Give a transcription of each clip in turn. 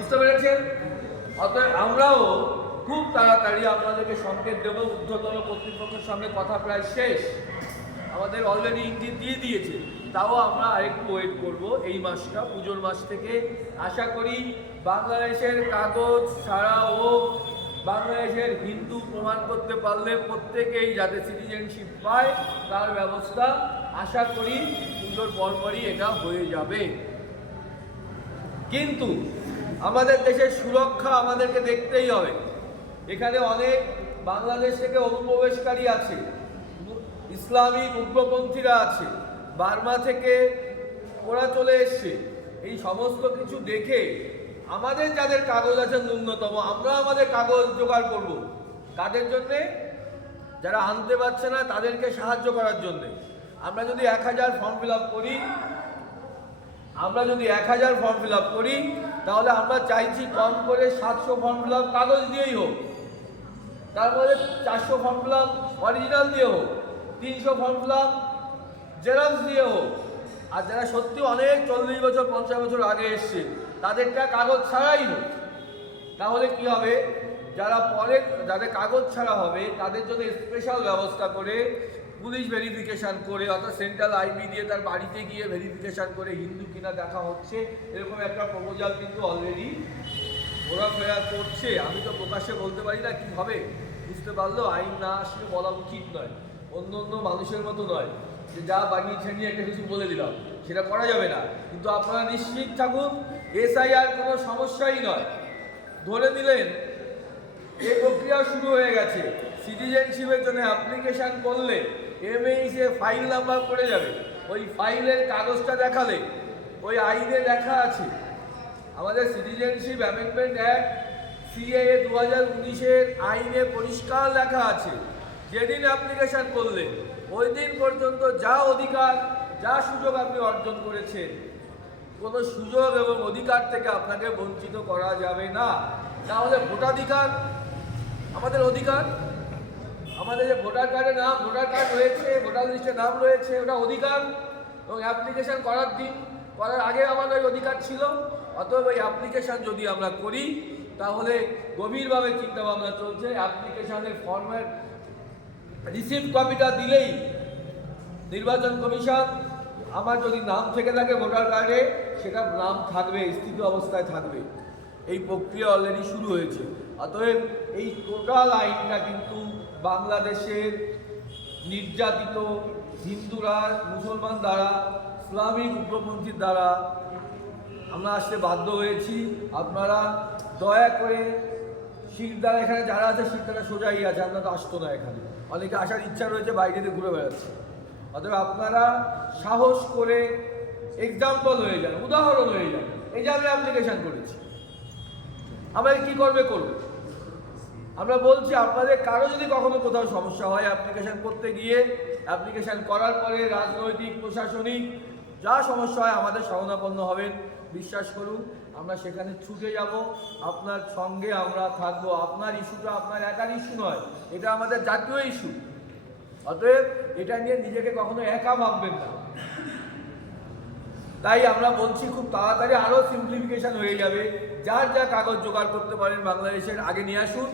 বুঝতে পেরেছেন? অতএব আমরাও খুব তাড়াতাড়ি আপনাদেরকে সংকেত দেব, ঊর্ধ্বতন কর্তৃপক্ষের সঙ্গে কথা প্রায় শেষ। আমাদের অলরেডি ইঞ্জিন দিয়ে দিয়েছে, তাও আমরা আরেকটু ওয়েট করব এই মাসটা, পুজোর মাস থেকে। আশা করি বাংলাদেশের কাগজ ছাড়া ও বাংলাদেশের হিন্দু প্রমাণ করতে পারলে প্রত্যেকেই যাতে সিটিজেনশিপ পায়, তার ব্যবস্থা আশা করি পুজোর পরপরই এটা হয়ে যাবে। কিন্তু আমাদের দেশের সুরক্ষা আমাদেরকে দেখতেই হবে। এখানে অনেক বাংলাদেশ থেকে অনুপ্রবেশকারী আছে ইসলামিক উগ্রপন্থীরা আছে, বার্মা থেকে ওরা চলে এসছে। এই সমস্ত কিছু দেখে আমাদের যাদের কাগজ আছে ন্যূনতম আমরা আমাদের কাগজ জোগাড় করব। কাদের জন্যে? যারা আনতে পারছে না, তাদেরকে সাহায্য করার জন্যে। আমরা যদি এক হাজার ফর্ম ফিল করি, আমরা যদি এক হাজার ফর্ম ফিল করি তাহলে আমরা চাইছি কম করে সাতশো ফর্ম ফিল কাগজ দিয়েই হোক। তারপরে চারশো ফর্ম ফিল অরিজিনাল দিয়ে হোক, তিনশো ফর্ম ফিল জেরক্স দিয়ে হোক। আর যারা সত্যি অনেক চল্লিশ বছর, পঞ্চাশ বছর আগে এসছে, তাদেরটা কাগজ ছাড়াই হোক। তাহলে কি হবে? যারা পরে, যাদের কাগজ ছাড়া হবে, তাদের জন্য স্পেশাল ব্যবস্থা করে পুলিশ ভেরিফিকেশান করে, অর্থাৎ সেন্ট্রাল আইবি দিয়ে তার বাড়িতে গিয়ে ভেরিফিকেশান করে হিন্দু কিনা দেখা হচ্ছে। এরকম একটা প্রপোজাল কিন্তু অলরেডি ঘোরাফেরা করছে। আমি তো প্রকাশ্যে বলতে পারি না, কি হবে? বুঝতে পারল আইন না আসলে বলা উচিত নয়। অন্য অন্য মানুষের মতো নয়। যে যা বানিয়েছে নিয়ে একটা কিছু বলে দিলাম, সেটা করা যাবে না। কিন্তু আপনারা নিশ্চিত থাকুন এসআইআর কোনো সমস্যাই নয়। ধরে নিলেন এই প্রক্রিয়া শুরু হয়ে গেছে। সিটিজেনশিপের জন্য অ্যাপ্লিকেশন করলে এমএইসে ফাইল নাম্বার পড়ে যাবে। ওই ফাইলের কাগজটা দেখালে, ওই আইনে লেখা আছে, আমাদের সিটিজেনশিপ অ্যামেন্ডমেন্ট অ্যাক্ট সিএএ দু হাজার উনিশের আইনে পরিষ্কার লেখা আছে। যেদিন অ্যাপ্লিকেশন করলেন ওই দিন পর্যন্ত যা অধিকার, যা সুযোগ আপনি অর্জন করেছেন, কোনো সুযোগ এবং অধিকার থেকে আপনাকে বঞ্চিত করা যাবে না। তাহলে ভোটাধিকার আমাদের অধিকার। আমাদের যে ভোটার কার্ডে নাম, ভোটার কার্ড রয়েছে, ভোটার লিস্টে নাম রয়েছে, ওটা অধিকার এবং অ্যাপ্লিকেশন করার দিন, করার আগে আমাদের ওই অধিকার ছিল। অতএব ওই অ্যাপ্লিকেশান যদি আমরা করি, তাহলে গভীরভাবে চিন্তা ভাবনা চলছে অ্যাপ্লিকেশনের ফর্মের রিসিভ কপিটা দিলেই নির্বাচন কমিশন আমার যদি নাম থেকে থাকে ভোটার কার্ডে, সেটা নাম থাকবে, স্থিত অবস্থায় থাকবে। এই প্রক্রিয়া অলরেডি শুরু হয়েছে। অতএব এই টোটাল আইনটা কিন্তু বাংলাদেশের নির্যাতিত হিন্দুরা, মুসলমান দ্বারা, ইসলামিক উগ্রপন্থীর দ্বারা আমরা আসতে বাধ্য হয়েছি। আপনারা দয়া করে শিরদার এখানে যারা আছে শিরদারা সোজাই আছে আপনারা তো আসতো না এখানে। অনেকে আসার ইচ্ছা রয়েছে, বাইরে ঘুরে বেড়াচ্ছে। অতএব আপনারা সাহস করে এক্সাম্পল হয়ে যান, উদাহরণ হয়ে যান। এই যে আমি অ্যাপ্লিকেশন করেছি। আমাদের কি করবে করুন। আমরা বলছি আপনাদের কারও যদি কখনো কোথাও সমস্যা হয় অ্যাপ্লিকেশন করতে গিয়ে অ্যাপ্লিকেশন করার পরে রাজনৈতিক, প্রশাসনিক যা সমস্যা হয়, আমাদের শরণাপন্ন হবেন। বিশ্বাস করুন, আমরা সেখানে ছুটে যাব। আপনার সঙ্গে আমরা থাকব। আপনার ইস্যুটা আপনার একার ইস্যু নয়, এটা আমাদের জাতীয় ইস্যু অতএব এটা নিয়ে নিজেকে কখনো একা ভাববেন না। তাই আমরা বলছি খুব তাড়াতাড়ি আরও সিম্পলিফিকেশন হয়ে যাবে। যার যা কাগজ জোগাড় করতে পারেন বাংলাদেশের, আগে নিয়ে আসুন।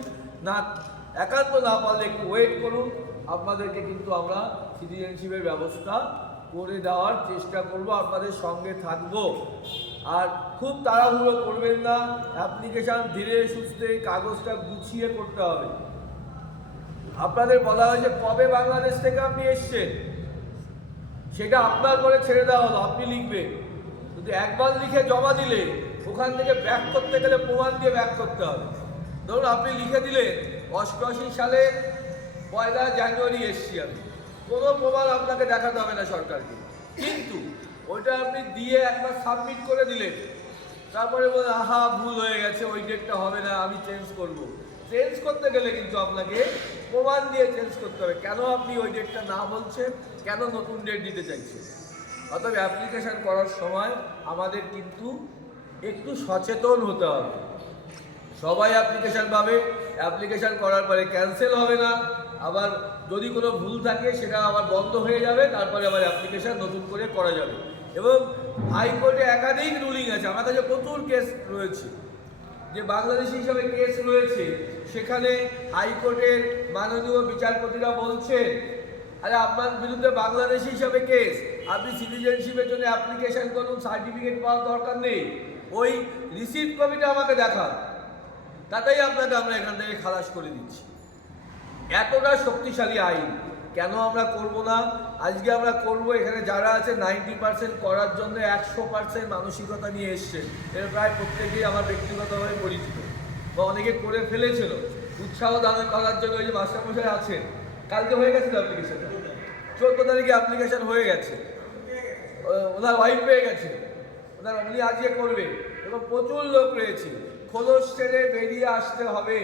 না, একান্ত না পারলে একটু ওয়েট করুন। আপনাদেরকে কিন্তু আমরা সিটিজেনশিপের ব্যবস্থা করে দেওয়ার চেষ্টা করব, আপনাদের সঙ্গে থাকব। আর খুব তাড়াহুড়ো করবেন না অ্যাপ্লিকেশান ধীরে সুস্থে কাগজটা গুছিয়ে করতে হবে। আপনাদের বলা হয়েছে কবে বাংলাদেশ থেকে আপনি এসছেন? সেটা আপনার করে ছেড়ে দেওয়া হলো, আপনি লিখবেন। কিন্তু একবার লিখে জমা দিলে, ওখান থেকে ব্যাক করতে গেলে প্রমাণ দিয়ে ব্যাক করতে হবে। ধরুন আপনি লিখে দিলেন, অষ্টআশি সালে পয়লা জানুয়ারি এসছি আমি। কোনো প্রমাণ আপনাকে দেখাতে হবে না সরকারকে। কিন্তু ওইটা আপনি দিয়ে একবার সাবমিট করে দিলেন। তারপরে বলে আহা, ভুল হয়ে গেছে, ওই ডেটটা হবে না, আমি চেঞ্জ করব। চেঞ্জ করতে গেলে কিন্তু আপনাকে প্রমাণ দিয়ে চেঞ্জ করতে হবে। কেন আপনি ওই ডেটটা না বলছেন? কেন নতুন ডেট দিতে চাইছেন? অতএব অ্যাপ্লিকেশন করার সময় আমাদের কিন্তু একটু সচেতন হতে হবে। সবাই অ্যাপ্লিকেশন পাবে। অ্যাপ্লিকেশন করার পরে ক্যান্সেল হবে না। আবার যদি কোনো ভুল থাকে, সেটা আবার বন্ধ হয়ে যাবে। তারপরে আবার অ্যাপ্লিকেশন নতুন করে করা যাবে। এবং হাইকোর্টে একাধিক রুলিং আছে। আমার কাছে প্রচুর কেস রয়েছে। যে বাংলাদেশি হিসাবে কেস রয়েছে, সেখানে হাইকোর্টের মাননীয় বিচারপতিরা বলছে আরে আপনার বিরুদ্ধে বাংলাদেশি হিসাবে কেস, আপনি সিটিজেনশিপের জন্য অ্যাপ্লিকেশন করুন, সার্টিফিকেট পাওয়ার দরকার নেই। ওই রিসিভ কপিটা আমাকে দেখান, তাতেই আপনাকে আমরা এখান থেকে খালাস করে দিচ্ছি। এতটা শক্তিশালী আইন, কেন আমরা করব না? আজকে আমরা করব, এখানে যারা আছে নাইনটি পার্সেন্ট করার জন্য একশো পার্সেন্ট মানসিকতা নিয়ে এসছে। এর প্রায় প্রত্যেকেই আমার ব্যক্তিগতভাবে পরিচিত। বা অনেকে করে ফেলেছিল। উৎসাহ দান করার জন্য ওই যে মাস্টারমশাই আছেন। কালকে হয়ে গেছে অ্যাপ্লিকেশন চোদ্দ তারিখে অ্যাপ্লিকেশন হয়ে গেছে। ওনার ওয়াইফ পেয়ে গেছে। ওনার উনি আজকে করবে এবং প্রচুর লোক রয়েছে। খোলস ছেড়ে বেরিয়ে আসতে হবে।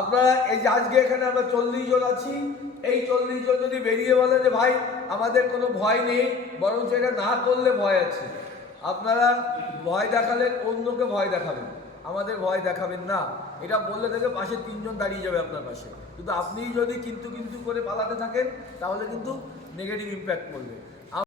আপনারা, এই যে আজকে এখানে আমরা চল্লিশ জন আছি। এই চল্লিশ জন যদি বেরিয়ে বলে যে ভাই, আমাদের কোনো ভয় নেই, বরং এটা না করলে ভয় আছে। আপনারা ভয় দেখালেন অন্যকে ভয় দেখাবেন। আমাদের ভয় দেখাবেন না। এটা বললে থেকে পাশে তিনজন দাঁড়িয়ে যাবে আপনার পাশে। কিন্তু আপনি যদি কিন্তু কিন্তু করে পালাতে থাকেন, তাহলে কিন্তু নেগেটিভ ইম্প্যাক্ট পড়বে।